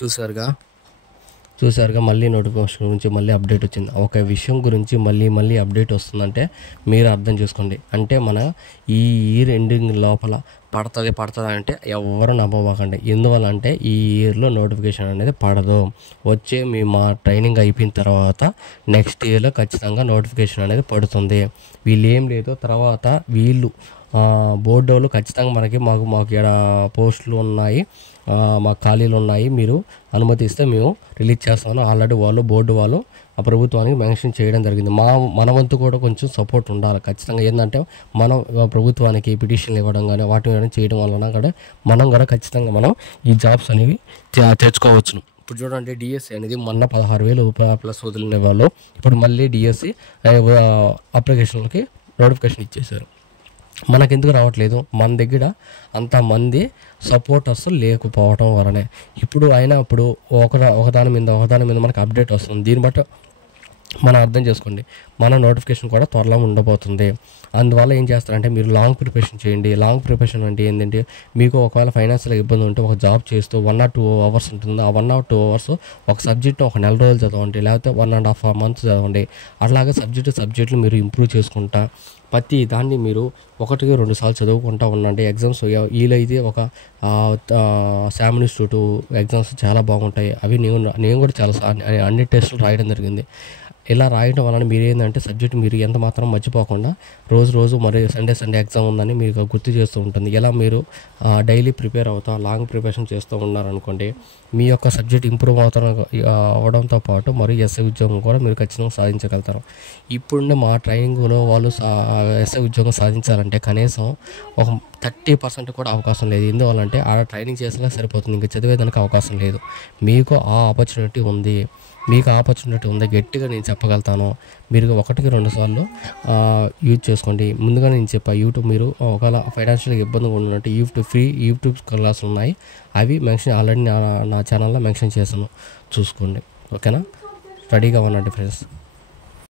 చూసారుగా మళ్ళీ నోటిఫికేషన్ గురించి మళ్ళీ అప్డేట్ వచ్చింది. ఒక విషయం గురించి మళ్ళీ అప్డేట్ వస్తుందంటే మీరు అర్థం చేసుకోండి. అంటే మన ఈ ఇయర్ ఎండింగ్ లోపల పడుతుంది అంటే ఎవరు నమ్మకండి. ఎందువల్ల అంటే ఈ ఇయర్లో నోటిఫికేషన్ అనేది పడదు. వచ్చే మా ట్రైనింగ్ అయిపోయిన తర్వాత నెక్స్ట్ ఇయర్లో ఖచ్చితంగా నోటిఫికేషన్ అనేది పడుతుంది. వీళ్ళు ఏం లేదు తర్వాత వీళ్ళు బోర్డు వాళ్ళు ఖచ్చితంగా మాకు ఇక్కడ పోస్టులు ఉన్నాయి, మాకు ఖాళీలు ఉన్నాయి, మీరు అనుమతిస్తే మేము రిలీజ్ చేస్తామని ఆల్రెడీ బోర్డు వాళ్ళు ఆ ప్రభుత్వానికి మెన్షన్ చేయడం జరిగింది. మన వంతు కూడా కొంచెం సపోర్ట్ ఉండాలి ఖచ్చితంగా. ఏంటంటే మనం ప్రభుత్వానికి పిటిషన్లు ఇవ్వడం కానీ వాటిని చేయడం వలన కూడా మనం కూడా ఖచ్చితంగా మనం ఈ జాబ్స్ అనేవి తెచ్చుకోవచ్చును. ఇప్పుడు చూడండి, డిఎస్సి అనేది మొన్న 16,000 ప్లస్ వదిలిన వాళ్ళు ఇప్పుడు మళ్ళీ డిఎస్సి అప్లికేషన్లకి నోటిఫికేషన్ ఇచ్చేశారు. మనకెందుకు రావట్లేదు? మన దగ్గర అంతమంది సపోర్టర్స్ లేకపోవడం వలనే. ఇప్పుడు ఒకదాని మీద మనకు అప్డేట్ వస్తుంది. దీన్ని బట్టి మనం అర్థం చేసుకోండి, మన నోటిఫికేషన్ కూడా త్వరలో ఉండబోతుంది. అందువల్ల ఏం చేస్తారంటే మీరు లాంగ్ ప్రిపరేషన్ చేయండి. లాంగ్ ప్రిపరేషన్ అంటే ఏంటంటే మీకు ఒకవేళ ఫైనాన్షియల్ ఇబ్బంది ఉంటే ఒక జాబ్ చేస్తూ 1 or 2 hours ఉంటుంది. ఆ 1 or 2 hours ఒక సబ్జెక్ట్ని ఒక నెల రోజులు చదవండి, లేకపోతే 1.5 months చదవండి. అట్లాగే సబ్జెక్టులు మీరు ఇంప్రూవ్ చేసుకుంటా ప్రతి దాన్ని మీరు 1-2 సార్లు చదువుకుంటూ ఉండండి. ఎగ్జామ్స్ వీలైతే ఒక శామ్ ఇన్స్టిట్యూట్ ఎగ్జామ్స్ చాలా బాగుంటాయి. అవి నేను కూడా చాలా అన్ని టెస్టులు రాయడం జరిగింది. ఇలా రాయడం వలన మీరు ఏంటంటే సబ్జెక్ట్ మీరు ఎంత మాత్రం మర్చిపోకుండా రోజు మరి సండే ఎగ్జామ్ ఉందని మీకు గుర్తు చేస్తూ ఉంటుంది. ఇలా మీరు డైలీ ప్రిపేర్ లాంగ్ ప్రిపరేషన్ చేస్తూ ఉన్నారనుకోండి, మీ యొక్క సబ్జెక్ట్ ఇంప్రూవ్ అవడంతో పాటు మరి ఎస్ఐ ఉద్యోగం కూడా మీరు ఖచ్చితంగా సాధించగలుగుతారు. ఇప్పుడున్న మా ట్రైనింగ్లో వాళ్ళు ఎస్ఐ ఉద్యోగం సాధించాలంటే కనీసం ఒక 30% కూడా అవకాశం లేదు. ఎందువల్లంటే ఆ ట్రైనింగ్ చేసినా సరిపోతుంది, ఇంకా చదివేదానికి అవకాశం లేదు. మీకు ఆ ఆపర్చునిటీ ఉంది, గట్టిగా నేను చెప్పగలుగుతాను. మీరు 1-2 సార్లు యూజ్ చేసుకోండి. ముందుగా నేను చెప్పా, యూట్యూబ్ మీరు ఒకవేళ ఫైనాన్షియల్గా ఇబ్బందిగా ఉన్నట్టు యూట్యూబ్ క్లాసులు ఉన్నాయి. అవి ఆల్రెడీ నా ఛానల్లో మెన్షన్ చేశాను, చూసుకోండి. ఓకేనా? రెడీగా ఉండండి ఫ్రెండ్స్.